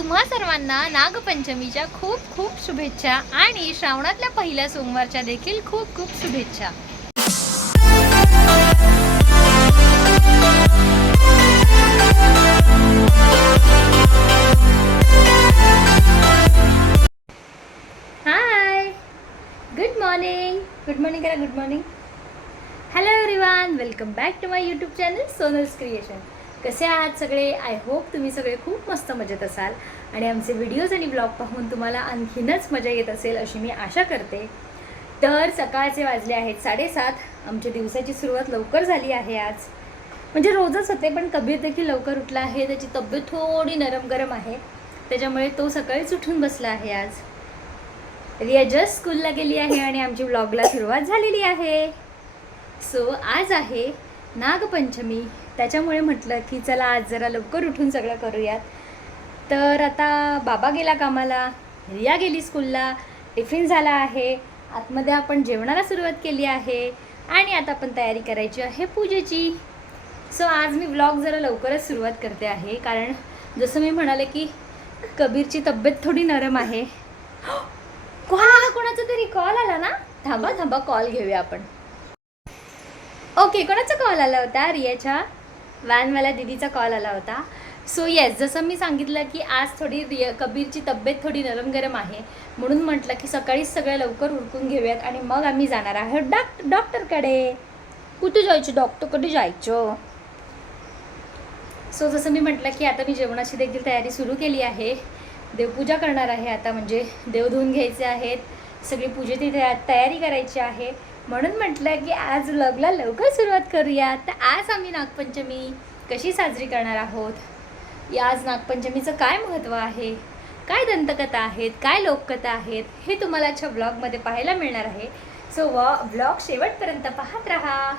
तुम्हा सर्वांना नागपंचमीच्या खूप खूप शुभेच्छा आणि श्रावणातल्या पहिल्या सोमवारच्या देखील खूप खूप शुभेच्छा। हाय, गुड मॉर्निंग करा, good morning. Hello everyone, welcome back to my YouTube channel Sonal's creation. कसे आहात सगळे? आय होप तुम्ही सगळे खूप मस्त मजेत असाल आणि आमचे व्हिडिओज आणि ब्लॉग पाहून तुम्हाला आणखीनच मजा येत असेल अशी मी आशा करते। तर सकाळचे वाजले आहेत 7:30। आमच्या दिवसाची सुरुवात लवकर झाली आहे आज, म्हणजे रोजच होते पण कबीर देखील लवकर उठला आहे। त्याची तब्येत थोडी नरम गरम आहे, त्याच्यामुळे तो सकाळीच उठून बसला आहे। आज रिया जस्ट स्कूलला गेली आहे आणि आमची व्लॉगला सुरुवात झालेली आहे। सो आज आहे नागपंचमी, त्याच्यामुळे म्हटलं की चला आज जरा लवकर उठून सगळं करूयात। तर आता बाबा गेला कामाला, रिया गेली स्कूलला, टिफिन झाला आहे, आतमध्ये आपण जेवणाला सुरुवात केली आहे आणि आता आपण तयारी करायची आहे पूजेची। सो आज मी व्लॉग जरा लवकरच सुरुवात करते आहे, कारण जसं मी म्हणाले की कबीरची तब्येत थोडी नरम आहे। कोणाचा तरी कॉल आला ना, थांबा कॉल घेऊया आपण। ओके, कोणाचा कॉल आला होता? रियाच्या व्हॅनवाल्या दीदीचा कॉल आला होता। सो येस, जसं मी सांगितलं की आज थोडी कबीरची तब्येत थोडी नरम गरम आहे, म्हणून म्हटलं की सकाळीच सगळं लवकर उरकून घेऊयात आणि मग आम्ही जाणार आहोत डॉक्टरकडे। कुठे जायचं? डॉक्टरकडे जायचं। सो जसं मी म्हटलं की आता मी जेवणाची देखील तयारी सुरू केली आहे, देवपूजा करणार आहे आता, म्हणजे देव धुवून घ्यायचे आहेत, सगळी पूजेची तयारी करायची आहे, म्हणून म्हटलं की आज व्लॉगला लवकर सुरुवात करूया। तर आज आम्ही नागपंचमी कशी साजरी करणार आहोत, या आज नागपंचमीचं काय महत्त्व आहे, काय दंतकथा आहेत, काय लोककथा आहेत, हे तुम्हाला आजच्या व्लॉगमध्ये पाहायला मिळणार आहे। सो व्लॉग शेवटपर्यंत पाहत राहा।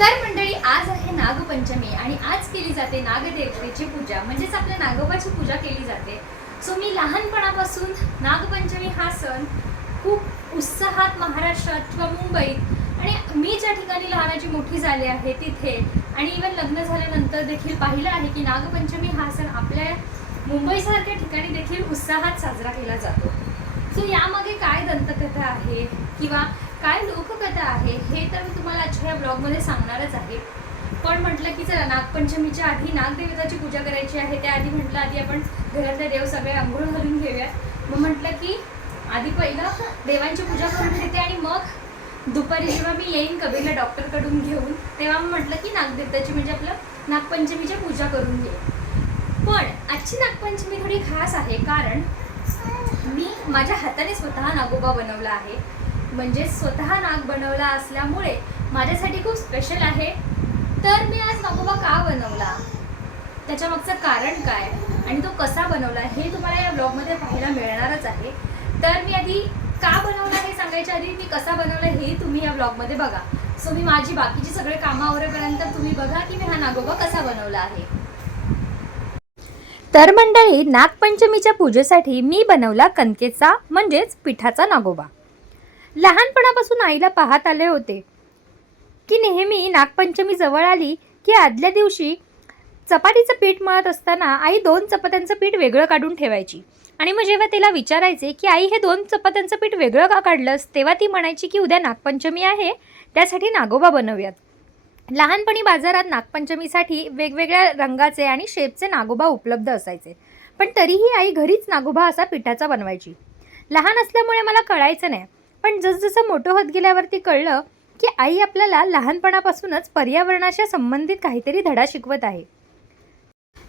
तर मंडळी, आज आहे नागपंचमी आणि आज केली जाते नागदेवतेची पूजा, म्हणजेच आपल्या नागोबाची पूजा केली जाते। सो मी लहानपणापासून नागपंचमी हा सण खूप उत्साहात महाराष्ट्रात किंवा मुंबईत आणि मी ज्या ठिकाणी लहानाची मोठी झाली आहे तिथे आणि इवन लग्न झाल्यानंतर देखील पाहिलं आहे की नागपंचमी हा सण आपल्या मुंबईसारख्या ठिकाणी देखील उत्साहात साजरा केला जातो। सो यामागे काय दंतकथा आहे किंवा काय लोककथा आहे हे तर मी तुम्हाला आजच्या या ब्लॉगमध्ये सांगणारच आहे। पण म्हटलं की चला नागपंचमीच्या आधी नागदेवताची पूजा करायची आहे, त्याआधी म्हटलं आधी आपण घरातले देव सगळे आंघोळ घालून घेऊयात। मग म्हटलं की आधी पहिलं देवांची पूजा करून घेते आणि मग दुपारी जेव्हा मी येईन कबीरला डॉक्टरकडून घेऊन, तेव्हा म्हटलं की नागदेवताची म्हणजे आपलं नागपंचमीची पूजा करून घे। पण आजची नागपंचमी थोडी खास आहे, कारण मी माझ्या हाताने स्वतः नागोबा बनवला आहे, म्हणजे स्वतः नाग बनवला असल्यामुळे माझ्यासाठी खूप स्पेशल आहे। तर मी आज नागोबा का बनवला, त्याच्या मागचं कारण काय आणि तो कसा बनवला हे तुम्हाला या ब्लॉगमध्ये पाहायला मिळणारच आहे। तर मी आधी का बनवला हे सांगायच्या आधी मी कसा बनवला हे तुम्ही या ब्लॉगमध्ये बघा। सो मी माझी बाकीची सगळे कामं आवरेपर्यंत तुम्ही बघा की मी हा नागोबा कसा बनवला आहे। तर मंडळी, नागपंचमीच्या पूजेसाठी मी बनवला कणकेचा म्हणजेच पिठाचा नागोबा। लहानपणापासून आईला पाहत आले होते की नेहमी नागपंचमी जवळ आली की आदल्या दिवशी चपातीचं पीठ मळत असताना आई 2 चपात्यांचं पीठ वेगळं काढून ठेवायची आणि मग जेव्हा तिला विचारायचे की आई हे 2 चपात्यांचं पीठ वेगळं का काढलंस, तेव्हा ती म्हणायची की उद्या नागपंचमी आहे, त्यासाठी नागोबा बनवूयात। लहानपणी बाजारात नागपंचमीसाठी वेगवेगळ्या रंगाचे आणि शेपचे नागोबा उपलब्ध असायचे, पण तरीही आई घरीच नागोबा असा पिठाचा बनवायची। लहान असल्यामुळे मला कळायचं नाही, पण जसजसं मोठं होत गेल्यावरती कळलं की आई आपल्याला लहानपणापासूनच पर्यावरणाशी संबंधित काहीतरी धडा शिकवत आहे।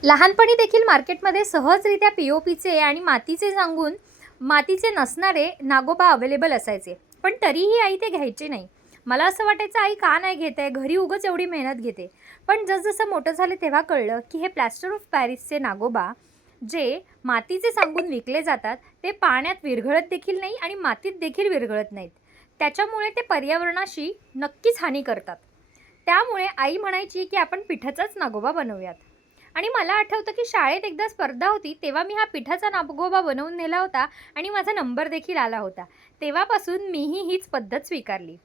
लहानपणी देखील मार्केटमध्ये सहजरित्या पीओपीचे आणि मातीचे सांगून मातीचे नसणारे नागोबा अवेलेबल असायचे, पण तरीही आई ते घ्यायचे नाही। मला असं वाटायचं आई का नाही घेत आहे, घरी उगाच एवढी मेहनत घेते। पण जसजसं मोठं झाले तेव्हा कळलं की हे प्लॅस्टर ऑफ पॅरिसचे नागोबा जे मातीचे सांगून विकले जातात ते पाण्यात विरघळत देखील नाही आणि मातीत देखील विरघळत नाहीत, त्याच्यामुळे ते पर्यावरणाशी नक्कीच हानी करतात। त्यामुळे आई म्हणायची की आपण पिठाचाच नागोबा बनवूयात। आणि मला आठवतं की शाळेत एकदा स्पर्धा होती, तेव्हा मी हा पिठाचा नागोबा बनवून नेला होता आणि माझा नंबर देखील आला होता। तेव्हापासून मीही हीच पद्धत स्वीकारली।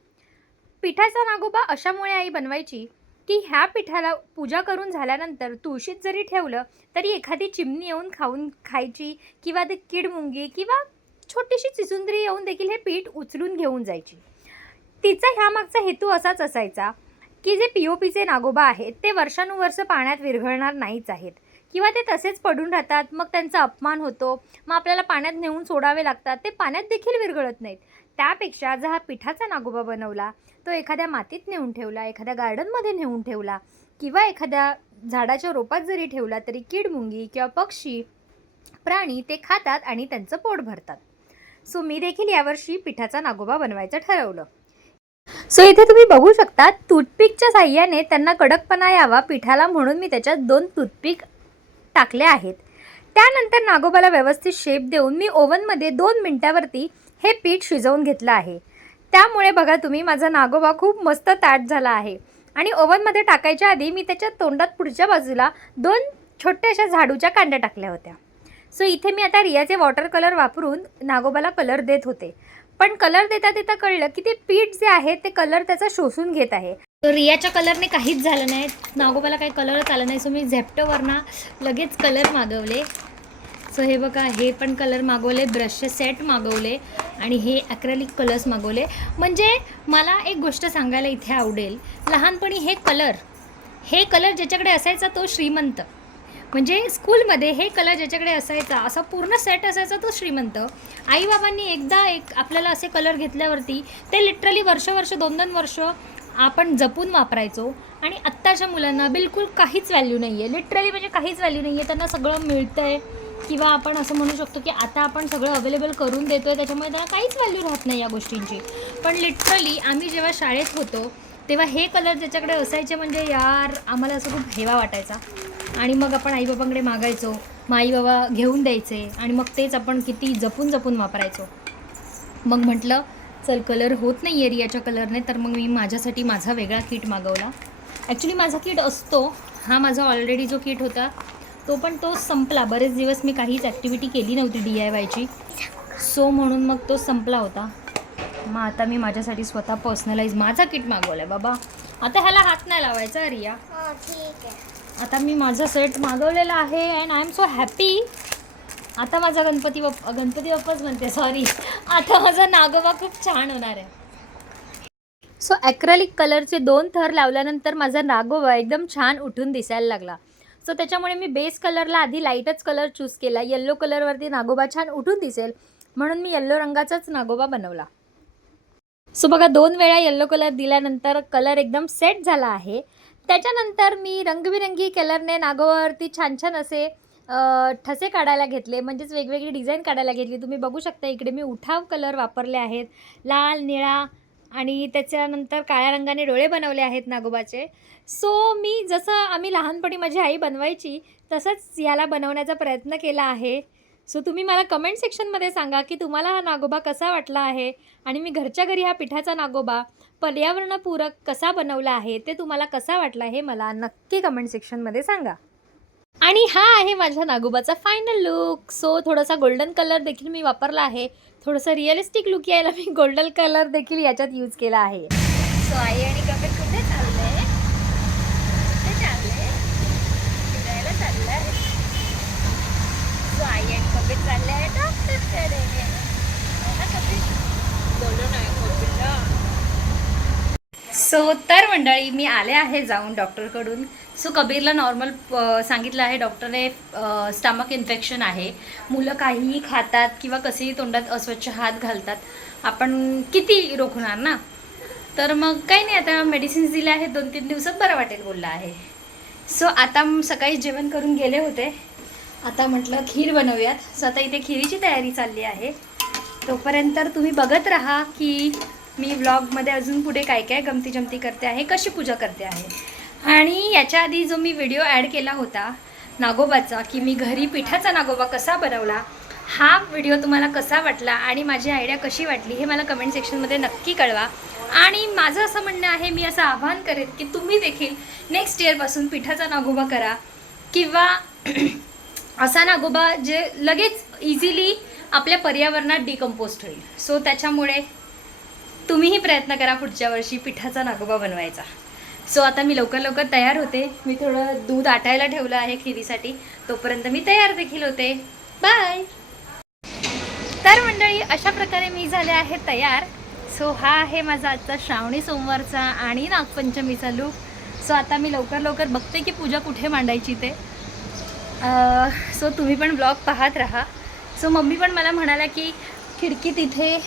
पिठाचा नागोबा अशामुळे आई बनवायची की ह्या पिठाला पूजा करून झाल्यानंतर तुळशीत जरी ठेवलं तरी एखादी चिमणी येऊन खायची किंवा ते किडमुंगी किंवा छोटीशी चिचुंदरी येऊन देखील हे पीठ उचलून घेऊन जायची. तिचा ह्यामागचा हेतू असाच असायचा की जे POPचे नागोबा आहेत ते वर्षानुवर्ष पाण्यात विरघळणार नाहीच आहेत किंवा ते तसेच पडून राहतात. मग त्यांचा अपमान होतो, मग आपल्याला पाण्यात नेऊन सोडावे लागतात, ते पाण्यात देखील विरघळत नाहीत. त्यापेक्षा जर हा पिठाचा नागोबा बनवला, तो एखाद्या मातीत नेऊन ठेवला, एखाद्या गार्डनमध्ये नेऊन ठेवला किंवा एखाद्या झाडाच्या रोपात जरी ठेवला तरी किडमुंगी किंवा पक्षी, प्राणी ते खातात आणि त्यांचं पोट भरतात. सो मी देखील यावर्षी पिठाचा नागोबा बनवायचं ठरवलं. सो इथे तुम्ही बघू शकता टूथपिकच्या साह्याने त्यांना कडकपणा यावा पिठाला म्हणून मी त्याच्यात 2 टूथपिक टाकले आहेत. त्यानंतर नागोबाला व्यवस्थित शेप देऊन मी ओव्हनमध्ये 2 मिनिटावरती हे पीठ शिजवून घेतलं आहे. त्यामुळे बघा तुम्ही माझा नागोबा खूप मस्त ताट झाला आहे. आणि ओव्हनमध्ये टाकायच्या आधी मी त्याच्या तोंडात पुढच्या बाजूला 2 छोट्याशा झाडूच्या कांड्या टाकल्या होत्या. सो इथे मी आता रियाचे वॉटर कलर वापरून नागोबाला कलर देत होते. पण कलर देता देता कळलं की ते पीठ जे आहे ते कलर त्याचा शोषून घेत आहे. तर रियाच्या कलरने काहीच झालं नाही, नागोबाला काही कलरच आला नाही. सो मी झेप्टोवरनं लगेच कलर मागवले. सो हे बघा, हे पण कलर मागवले, ब्रशचे सेट मागवले आणि हे ॲक्रेलिक कलर्स मागवले. म्हणजे मला एक गोष्ट सांगायला इथे आवडेल, लहानपणी हे कलर ज्याच्याकडे असायचा तो श्रीमंत. म्हणजे स्कूलमध्ये हे कलर ज्याच्याकडे असायचा, असा पूर्ण सेट असायचा तो श्रीमंत. आईबाबांनी एकदा आपल्याला असे कलर घेतल्यावरती ते लिटरली वर्ष 2-2 वर्ष आपण जपून वापरायचो. आणि आत्ताच्या मुलांना बिलकुल काहीच व्हॅल्यू नाही आहे, लिटरली म्हणजे काहीच व्हॅल्यू नाही आहे. त्यांना सगळं मिळतं आहे किंवा आपण असं म्हणू शकतो की आता आपण सगळं अवेलेबल करून देतो आहे, त्याच्यामुळे त्यांना काहीच व्हॅल्यू राहत नाही या गोष्टींची. पण लिटरली आम्ही जेव्हा शाळेत होतो तेव्हा हे कलर ज्याच्याकडे असायचे म्हणजे यार आम्हाला असं खूप हेवा वाटायचा. आणि मग आपण आईबाबांकडे मागायचो, मग आईबाबा घेऊन द्यायचे आणि मग तेच आपण किती जपून वापरायचो. मग म्हटलं चल कलर होत नाही आहे रियाच्या कलरने, तर मग मी माझ्यासाठी माझा वेगळा किट मागवला. ॲक्च्युली माझा किट असतो, हा माझा ऑलरेडी जो किट होता तो संपला. बरेच दिवस मी काहीच ॲक्टिव्हिटी केली नव्हती DIYची, सो म्हणून मग तो संपला होता. मग आता मी माझ्यासाठी स्वतः पर्सनलाइज माझा किट मागवला आहे बाबा. आता ह्याला हात नाही लावायचा रिया. ठीक आहे. आता मी माझा सेट मागवलेला आहे and I am so happy. आता माझा गणपती बाप्पाच म्हणते, सॉरी, आता माझा नागोबा खूप छान होणार आहे. सो ॲक्रेलिक कलरचे 2 थर लावल्यानंतर माझा नागोबा एकदम छान उठून दिसायला लागला. सो त्याच्यामुळे मी बेस कलरला आधी लाईटच कलर चूज केला. येल्लो कलरवरती नागोबा छान उठून दिसेल म्हणून मी येल्लो रंगाचाच नागोबा बनवला. सो बघा 2 वेळा येल्लो कलर दिल्यानंतर कलर एकदम सेट झाला आहे. त्याच्यानंतर मी रंगबिरंगी कलरने नागोबावरती छान असे ठसे काढायला घेतले, म्हणजेच वेगवेगळी डिझाईन काढायला घेतली. तुम्ही बघू शकता इकडे मी उठाव कलर वापरले आहेत, लाल, निळा आणि त्याच्यानंतर काळ्या रंगाने डोळे बनवले आहेत नागोबाचे. सो मी जसं आम्ही लहानपणी माझी आई बनवायची तसंच याला बनवण्याचा प्रयत्न केला आहे. सो तुम्ही मला कमेंट सेक्शनमध्ये सांगा की तुम्हाला हा नागोबा कसा वाटला आहे आणि मी घरच्या घरी हा पिठाचा नागोबा पर्यावरणपूरक कसा बनवला आहे ते तुम्हाला कसा वाटला हे मला नक्की कमेंट सेक्शनमध्ये सांगा. आणि हा आहे माझ्या नागोबाचा फायनल लुक. सो थोडासा गोल्डन कलर देखील मी वापरला आहे. थोडंसं रिअलिस्टिक लुक यायला मी गोल्डन कलर देखील याच्यात यूज केला आहे. सो आई आणि कपिल कुठे चाललंय? कुठे चाललंय? फिरायला चाललंय. सो आई आणि कपिल चाललंय डॉक्टरकडे. बोलू नाही कपिलला. सो तर मंडळी मी आले आहे जाऊन डॉक्टरकडून. सो कबीरला नॉर्मल सांगितलं आहे डॉक्टरने, स्टमक इन्फेक्शन आहे. मुलं काहीही खातात किंवा कसेही तोंडात अस्वच्छ हात घालतात, आपण किती रोखणार ना. तर मग काही नाही, आता मेडिसिन्स दिल्या आहेत, 2-3 दिवसात बरं वाटेल बोलला आहे. सो आता सकाळी जेवण करून गेले होते, आता म्हटलं खीर बनवूयात. सो आता इथे खिरीची तयारी चालली आहे. तोपर्यंत तुम्ही बघत राहा की मी व्लॉगमध्ये अजून पुढे काय काय गमती जमती करते आहे, कशी पूजा करते आहे. आणि याच्या आधी जो मी व्हिडिओ ॲड केला होता नागोबाचा की मी घरी पिठाचा नागोबा कसा बनवला, हा व्हिडिओ तुम्हाला कसा वाटला आणि माझी आयडिया कशी वाटली हे मला कमेंट सेक्शनमध्ये नक्की कळवा. आणि माझं असं म्हणणं आहे, मी असं आवाहन करेन की तुम्ही देखील नेक्स्ट इयरपासून पिठाचा नागोबा करा किंवा असा नागोबा जे लगेच इझिली आपल्या पर्यावरणात डिकम्पोस्ट होईल. सो त्याच्यामुळे तुम्हीही प्रयत्न करा पुढच्या वर्षी पिठाचा नागोबा बनवायचा. सो आता मी लवकर लवकर तयार होते. मी थोडं दूध आटायला ठेवलं आहे खिरीसाठी, तोपर्यंत मी तयार देखील होते. बाय. तर मंडळी अशा प्रकारे मी झाले आहे तयार. सो हा आहे माझा आजचा श्रावणी सोमवारचा आणि नागपंचमीचा लूक. सो आता मी लवकर लवकर बघते की पूजा कुठे मांडायची ते. सो तुम्ही पण ब्लॉग पाहत राहा. सो मम्मी पण मला म्हणाला की खिडकीत इथे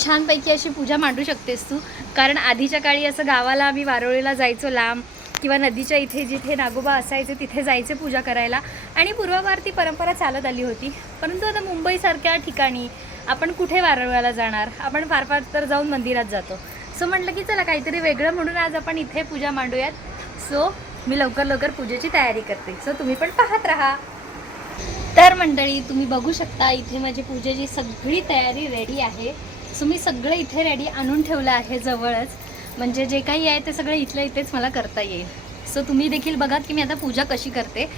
छानपैकी अशी पूजा मांडू शकतेस तू, कारण आधीच्या काळी असं गावाला आम्ही वारोळीला जायचो लांब, किंवा नदीच्या इथे जिथे नागोबा असायचे तिथे जायचे पूजा करायला, आणि पूर्वापार ती परंपरा चालत आली होती. परंतु आता मुंबईसारख्या ठिकाणी आपण कुठे वारोळ्याला जाणार, आपण फार फार तर जाऊन मंदिरात जातो. सो म्हटलं की चला काहीतरी वेगळं म्हणून आज आपण इथे पूजा मांडूयात. सो मी लवकर लवकर पूजेची तयारी करते. सो तुम्ही पण पाहत राहा. तर मंडळी तुम्ही बघू शकता इथे माझी पूजेची सगळी तयारी रेडी आहे. सो मी सगळं इथे रेडी आणून ठेवलं आहे जवळच, म्हणजे जे काही आहे ते सगळं इथल्या इथेच मला करता येईल. सो तुम्ही देखील बघा की मी आता पूजा कशी करते.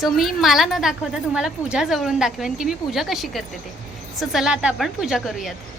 सो मी मला न दाखवता तुम्हाला पूजा जवळून दाखवेन की मी पूजा कशी करते ते. सो चला आता आपण पूजा करूयात.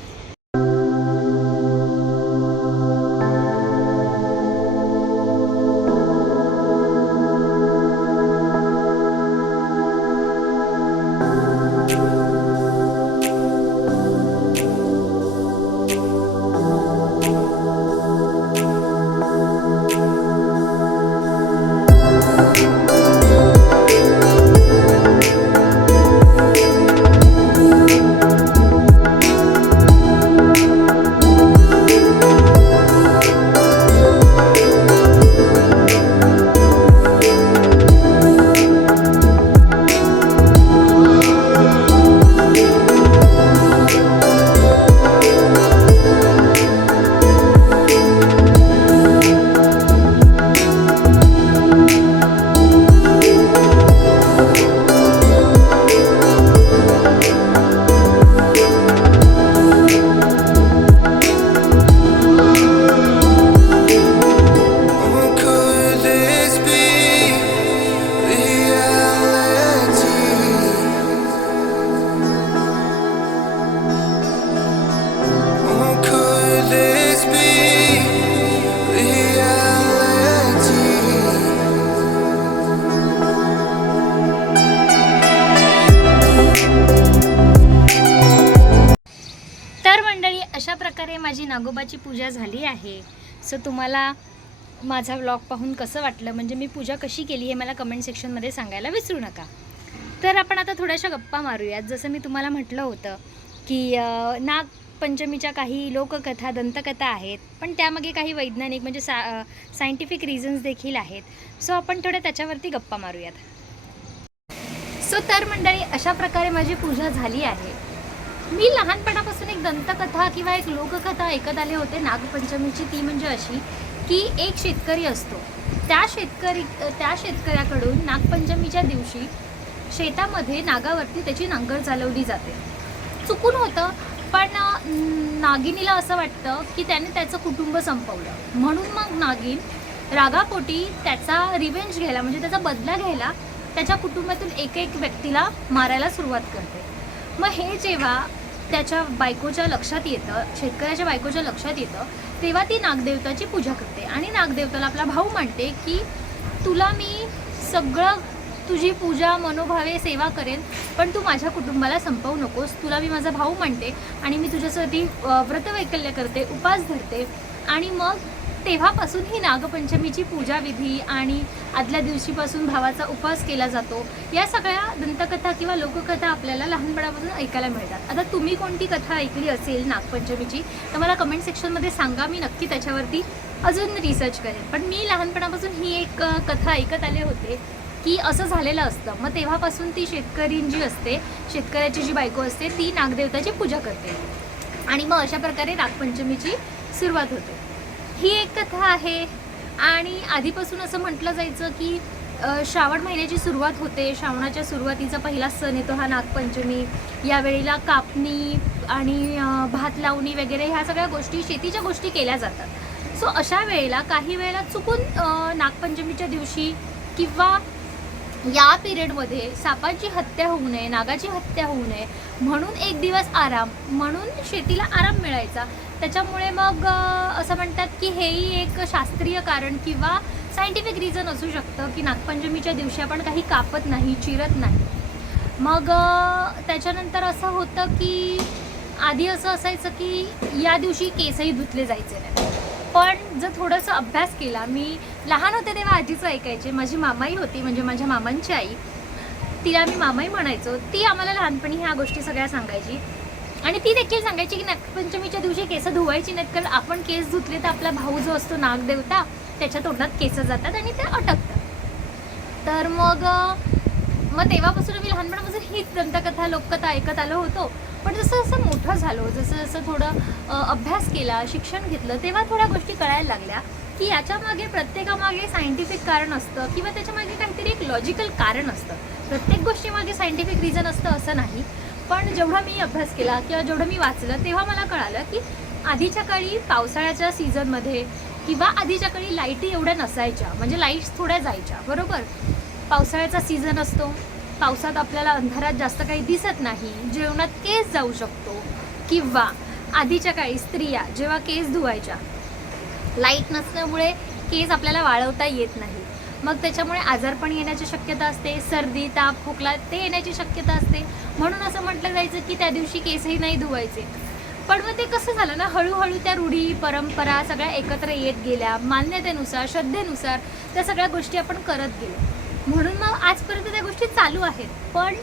अशा प्रकारे माझी नागोबाची पूजा झाली आहे. सो तुम्हाला माझा व्लॉग पाहून कसं वाटलं, म्हणजे मी पूजा कशी केली हे मला कमेंट सेक्शनमध्ये सांगायला विसरू नका. तर आपण आता थोड्याशा गप्पा मारूयात. जसं मी तुम्हाला म्हटलं होतं की नागपंचमीच्या काही लोककथा दंतकथा आहेत, पण त्यामागे काही वैज्ञानिक म्हणजे सायंटिफिक रिझन्स देखील आहेत. सो आपण थोड्या त्याच्यावरती गप्पा मारूयात. सो तर मंडळी अशा प्रकारे माझी पूजा झाली आहे. मी लहानपणापासून एक दंतकथा किंवा एक लोककथा ऐकत आले होते नागपंचमीची. ती म्हणजे अशी की एक शेतकरी असतो, त्या शेतकऱ्याकडून नागपंचमीच्या दिवशी शेतामध्ये नागावरती त्याची नांगर चालवली जाते. चुकून होतं, पण नागिनीला असं वाटतं की त्याने त्याचं कुटुंब संपवलं, म्हणून मग नागिन रागापोटी त्याचा रिव्हेंज घ्यायला म्हणजे त्याचा बदला घ्यायला त्याच्या कुटुंबातून एक एक व्यक्तीला मारायला सुरुवात करते. मग हे जेव्हा त्याच्या बायकोच्या लक्षात येतं, शेतकऱ्याच्या बायकोच्या लक्षात येतं, तेव्हा ती नागदेवताची पूजा करते आणि नागदेवताला आपला भाऊ मानते की तुला मी सगळं तुझी पूजा मनोभावे सेवा करेन, पण तू माझ्या कुटुंबाला संपवू नकोस. तुला मी माझा भाऊ मानते आणि मी तुझ्यासाठी व्रतवैकल्य करते, उपास धरते. आणि मग तेव्हापासून ही नागपंचमीची पूजाविधी आणि आदल्या दिवशीपासून भावाचा उपवास केला जातो. या सगळ्या दंतकथा किंवा लोककथा आपल्याला लहानपणापासून ऐकायला मिळतात. आता तुम्ही कोणती कथा ऐकली असेल नागपंचमीची तर मला कमेंट सेक्शनमध्ये सांगा, मी नक्की त्याच्यावरती अजून रिसर्च करेन. पण मी लहानपणापासून ही एक कथा ऐकत आले होते की असं झालेलं असतं. मग तेव्हापासून ती शेतकरी जी असते, शेतकऱ्याची जी बायको असते, ती नागदेवताची पूजा करते आणि मग अशा प्रकारे नागपंचमीची सुरुवात होते. ही एक कथा आहे. आणि आधीपासून असं म्हटलं जायचं की श्रावण महिन्याची सुरुवात होते, श्रावणाच्या सुरुवातीचा पहिला सण येतो हा नागपंचमी. यावेळेला कापणी आणि भात लावणी वगैरे ह्या सगळ्या गोष्टी, शेतीच्या गोष्टी केल्या जातात. सो अशा वेळेला काही वेळेला चुकून नागपंचमीच्या दिवशी किंवा या पिरियडमध्ये सापाची हत्या होऊ नये, नागाची हत्या होऊ नये म्हणून एक दिवस आराम, म्हणून शेतीला आराम मिळायचा. त्याच्यामुळे मग असं म्हणतात की हेही एक शास्त्रीय कारण किंवा सायंटिफिक रिझन असू शकतं की नागपंचमीच्या दिवशी आपण काही कापत नाही, चिरत नाही. मग त्याच्यानंतर असं होतं की आधी असं असायचं की या दिवशी केसही धुतले जायचे नाही. पण जर थोडंसं अभ्यास केला, मी लहान होते तेव्हा आजीचं ऐकायचे. माझी मामाई होती, म्हणजे माझ्या मामांची आई, तिला मी मामाई म्हणायचो. ती आम्हाला लहानपणी ह्या गोष्टी सगळ्या सांगायची. आणि ती देखील सांगायची की नागपंचमीच्या दिवशी केस धुवायची नाहीत, कारण आपण केस धुतले तर आपला भाऊ जो असतो नागदेवता, त्याच्या तोंडात केस जातात आणि ते अटकतात. तर मग तेव्हापासून मी लहानपणापासून हीच दंतकथा लोककथा ऐकत आलो होतो. पण जसं जसं मोठं झालो, जसं जसं थोडं अभ्यास केला, शिक्षण घेतलं, तेव्हा थोड्या गोष्टी कळायला लागल्या की याच्यामागे प्रत्येकामागे सायंटिफिक कारण असतं किंवा त्याच्यामागे काहीतरी एक लॉजिकल कारण असतं. प्रत्येक गोष्टीमागे सायंटिफिक रिझन असतं असं नाही. पण जेवढा मी अभ्यास केला किंवा जेवढं मी वाचलं तेव्हा मला कळालं की आधीच्या काळी पावसाळ्याच्या सीझनमध्ये किंवा आधीच्या काळी लाईटी एवढ्या नसायच्या, म्हणजे लाईट्स थोड्या जायच्या, बरोबर. पावसाळ्याचा सीझन असतो, पावसात आपल्याला अंधारात जास्त काही दिसत नाही, जेवणात केस जाऊ शकतो. किंवा आधीच्या काळी स्त्रिया जेव्हा केस धुवायच्या, लाईट नसल्यामुळे केस आपल्याला वाळवता येत नाही, मग त्याच्यामुळे आजारपण येण्याची शक्यता असते, सर्दी, ताप, खोकला ते येण्याची शक्यता असते. म्हणून असं म्हटलं जायचं की त्या दिवशी केसही नाही धुवायचे. पण मग ते कसं झालं ना, हळूहळू त्या रूढी परंपरा सगळ्या एकत्र येत गेल्या, मान्यतेनुसार, श्रद्धेनुसार त्या सगळ्या गोष्टी आपण करत गेलो. म्हणून मग आजपर्यंत त्या गोष्टी चालू आहेत. पण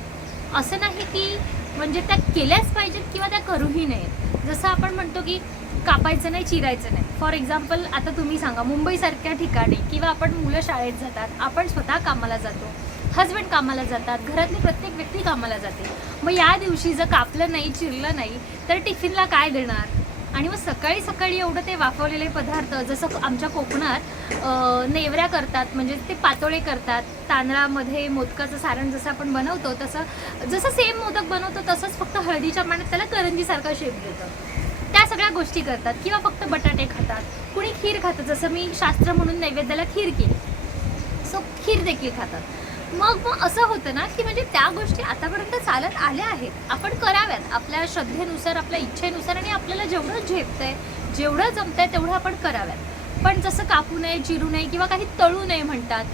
असं नाही की म्हणजे त्या केल्याच पाहिजेत किंवा त्या करूही नयेत. जसं आपण म्हणतो की कापायचं नाही, चिरायचं नाही. फॉर एक्झाम्पल आता तुम्ही सांगा, मुंबईसारख्या ठिकाणी किंवा आपण मुलं शाळेत जातात, आपण स्वतः कामाला जातो, हजबंड कामाला जातात, घरातली प्रत्येक व्यक्ती कामाला जाते. मग या दिवशी जर कापलं नाही, चिरलं नाही तर टिफिनला काय देणार? आणि मग सकाळी सकाळी एवढं ते वाफवलेले पदार्थ, जसं आमच्या कोकणात नेवऱ्या करतात, म्हणजे ते पातोळे करतात, तांदळामध्ये मोदकाचं सारण जसं आपण बनवतो जसं सेम मोदक बनवतो तसंच, फक्त हळदीच्या पाण्यात त्याला करंजीसारखा शेप देतं. त्या सगळ्या गोष्टी करतात. किंवा फक्त बटाटे खातात, कुणी खीर खातं, जसं मी शास्त्र म्हणून नैवेद्याला खीर केली, सो खीर देखील खातात. मग असं होतं ना की म्हणजे त्या गोष्टी आतापर्यंत चालत आल्या आहेत, आपण कराव्यात आपल्या श्रद्धेनुसार, आपल्या इच्छेनुसार, आणि आपल्याला जेवढं झेपतंय, जेवढं जमतंय तेवढं आपण कराव्यात. पण जसं कापू नये, चिरू नये किंवा काही तळू नये म्हणतात,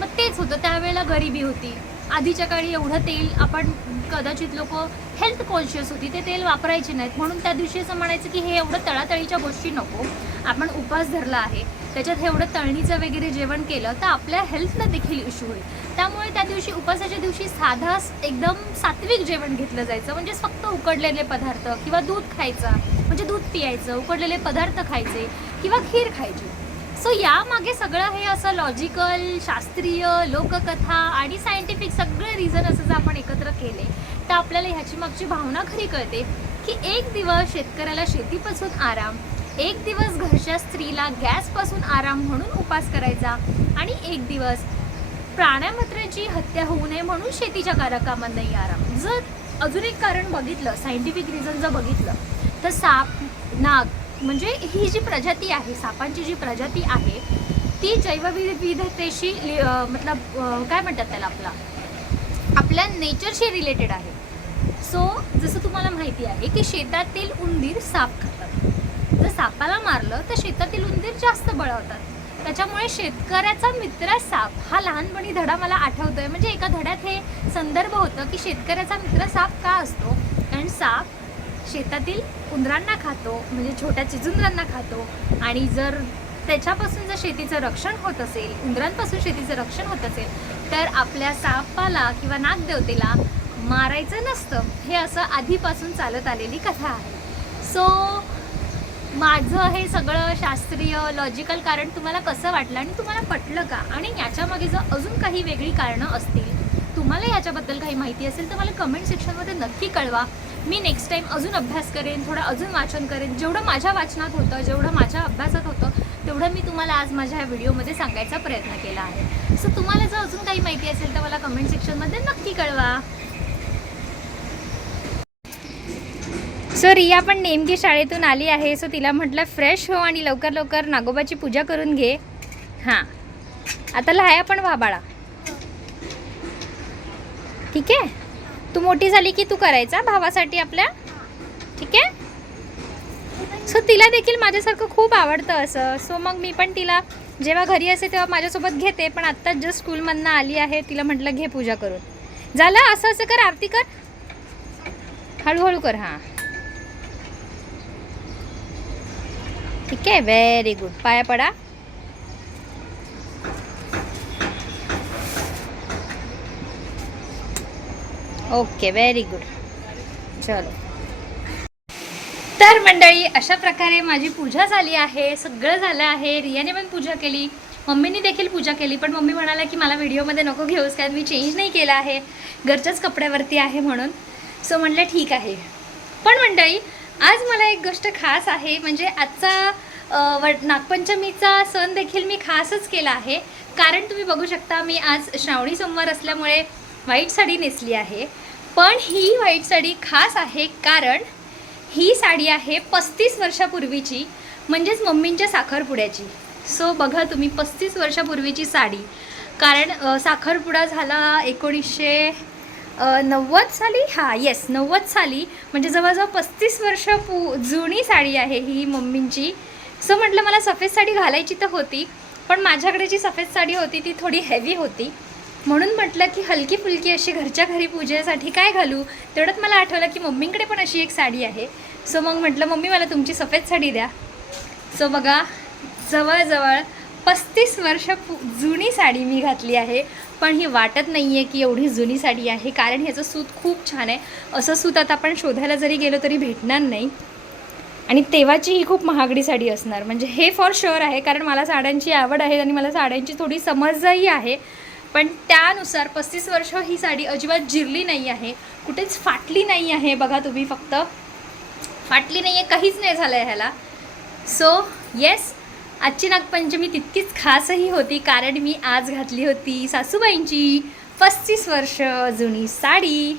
मग तेच होतं. त्यावेळेला गरिबी होती. आधीच्या काळी एवढं तेल, आपण कदाचित लोक हेल्थ कॉन्शियस होती, ते तेल वापरायचे नाहीत. म्हणून त्या दिवशी असं म्हणायचं की हे एवढं तळातळीच्या गोष्टी नको, आपण उपवास धरला आहे, त्याच्यात हे एवढं तळणीचं वगैरे जेवण केलं तर आपल्या हेल्थला देखील इश्यू होईल. त्यामुळे त्या दिवशी, उपवासाच्या दिवशी, साधा एकदम सात्विक जेवण घेतलं जायचं. म्हणजे फक्त उकडलेले पदार्थ किंवा दूध खायचं, म्हणजे दूध पियायचं, उकडलेले पदार्थ खायचे किंवा खीर खायची. सो यामागे सगळं हे असं लॉजिकल, शास्त्रीय, लोककथा आणि सायंटिफिक सगळे रिझन असं जर आपण एकत्र केले तर आपल्याला ह्याची मागची भावना खरी कळते की एक दिवस शेतकऱ्याला शेतीपासून आराम, एक दिवस घरच्या स्त्रीला गॅसपासून आराम म्हणून उपास करायचा, आणि एक दिवस प्राण्यामात्रांची हत्या होऊ नये म्हणून शेतीच्या कामांनाही आराम. जर अजून एक कारण बघितलं, सायंटिफिक रिझन जर बघितलं, तर साप, नाग, म्हणजे ही जी प्रजाती आहे, सापांची जी प्रजाती आहे, ती जैवविविधतेशी मतलब काय म्हणतात त्याला, आपल्या नेचरशी रिलेटेड आहे. सो जसं तुम्हाला माहिती आहे की शेतातील उंदीर साप खातात. जर सापाला मारलं तर शेतातील उंदीर जास्त बळावतात. त्याच्यामुळे शेतकऱ्याचा मित्र साप हा लहानपणी धडा मला आठवतोय. म्हणजे एका धड्यात हे संदर्भ होतं की शेतकऱ्याचा मित्र साप का असतो, कारण साप शेतातील उंदरांना खातो, म्हणजे छोट्या चिजुंद्रांना खातो. आणि जर त्याच्यापासून जर शेतीचं रक्षण होत असेल, उंदरांपासून शेतीचं रक्षण होत असेल, तर आपल्या सापाला किंवा नागदेवतेला मारायचं नसतं. हे असं आधीपासून चालत आलेली कथा आहे. सो माझं हे सगळं शास्त्रीय, लॉजिकल कारण तुम्हाला कसं वाटलं आणि तुम्हाला पटलं का? आणि याच्यामागे जर अजून काही वेगळी कारणं असतील, तुम्हाला याच्याबद्दल काही माहिती असेल तर मला कमेंट सेक्शनमध्ये नक्की कळवा. मी नेक्स्ट टाईम अजून अभ्यास करेन, थोडं अजून वाचन करेन. जेवढं माझ्या वाचनात होतं, जेवढं माझ्या अभ्यासात होतं, तेवढं मी तुम्हाला आज माझ्या ह्या व्हिडिओमध्ये सांगायचा प्रयत्न केला आहे. सो तुम्हाला जर अजून काही माहिती असेल तर मला कमेंट सेक्शनमध्ये नक्की कळवा. सो रिया पण नेमकी शाळेतून आली आहे. सो तिला म्हटलं फ्रेश हो आणि लवकर लवकर नागोबाची पूजा करून घे. हां, आता लहाया पण व्हा बाळा. ठीक आहे. तू मोठी झाली की तू करायचा भावासाठी आपल्या, ठीक आहे. सो तिला देखील माझ्यासारखं खूप आवडतं असं. सो मग मी पण तिला जेव्हा घरी असते तेव्हा माझ्यासोबत घेते, पण आत्ताच जस्ट स्कूलमधनं आली आहे, तिला म्हटलं घे पूजा करून. झालं, असं असं कर, आरती कर, हळूहळू कर. हां ठीक आहे, व्हेरी गुड. पाया पडा. Okay, very good. चलो. तर मंडळी, अशा प्रकारे माझी पूजा झाली आहे, सगळं झालं आहे. रियाने पण पूजा केली, मम्मीने देखील पूजा केली, पण मम्मी म्हणाला की मला व्हिडिओमध्ये नको घेऊस, कारण मी चेंज नाही केला आहे, घरच्याच कपड्यावरती आहे म्हणून. सो म्हटलं ठीक आहे. पण मंडळी, आज मला एक गोष्ट खास आहे, म्हणजे आजचा नागपंचमीचा सण देखील मी खासच केला आहे. कारण तुम्ही बघू शकता, मी आज श्रावणी सोमवार असल्यामुळे व्हाईट साडी नेसली आहे. पण ही व्हाईट साडी खास आहे, कारण ही साडी आहे 35 वर्षापूर्वीची, म्हणजेच मम्मींच्या साखरपुड्याची. सो बघा तुम्ही, 35 वर्षापूर्वीची साडी. कारण साखरपुडा झाला 1990 साली. हां, येस, 90 साली. म्हणजे जवळजवळ 35 वर्ष जुनी साडी आहे ही मम्मींची. सो म्हटलं मला सफेद साडी घालायची तर होती, पण माझ्याकडे जी सफेद साडी होती ती थोडी हेवी होती, म्हणून म्हटलं की हलकी फुलकी अशी घरच्या घरी पूजेसाठी काय घालू. तेवढ्यात मला आठवलं की मम्मींकडे पण अशी एक साडी आहे. सो मग म्हटलं मम्मी मला तुमची सफेद साडी द्या. सो बघा, जवळजवळ 35 वर्ष जुनी साडी मी घातली आहे. पण ही वाटत नाही आहे की एवढी जुनी साडी आहे, कारण ह्याचं सूत खूप छान आहे. असं सूत आता आपण शोधायला जरी गेलो तरी भेटणार नाही, आणि तेव्हाची ही खूप महागडी साडी असणार. म्हणजे हे फॉर शुअर आहे, कारण मला साड्यांची आवड आहे आणि मला साड्यांची थोडी समजही आहे. पण त्यानुसार 35 वर्ष ही साडी अजिबात जिरली नाही आहे, कुठेच फाटली नाही आहे. बघा तुम्ही, फक्त फाटली नाही आहे, काहीच नाही झालं आहे ह्याला. सो येस, आजची नागपंचमी तितकीच खासही होती, कारण मी आज घातली होती सासूबाईंची 35 वर्ष जुनी साडी.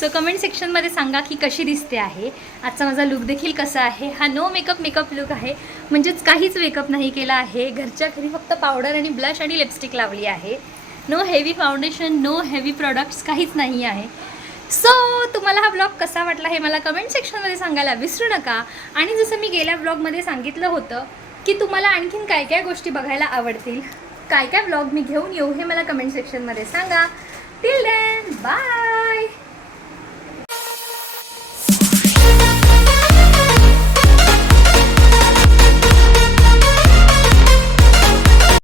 सो कमेंट सेक्शनमध्ये सांगा की कशी दिसते आहे. आजचा माझा लुक देखील कसा आहे. हा नो मेकअप लुक आहे, म्हणजेच काहीच मेकअप नाही केला आहे. घरच्या घरी फक्त पावडर आणि ब्लश आणि लिपस्टिक लावली आहे. No heavy foundation, no heavy products, काहीच नाही आहे. सो तुम्हाला हा ब्लॉग कसा वाटला हे मला कमेंट सेक्शनमध्ये सांगायला विसरू नका. आणि जसं मी गेल्या ब्लॉगमध्ये सांगितलं होतं की तुम्हाला आणखीन काय काय गोष्टी बघायला आवडतील, काय काय ब्लॉग मी घेऊन येऊ, हे मला कमेंट सेक्शनमध्ये सांगा. Till then bye.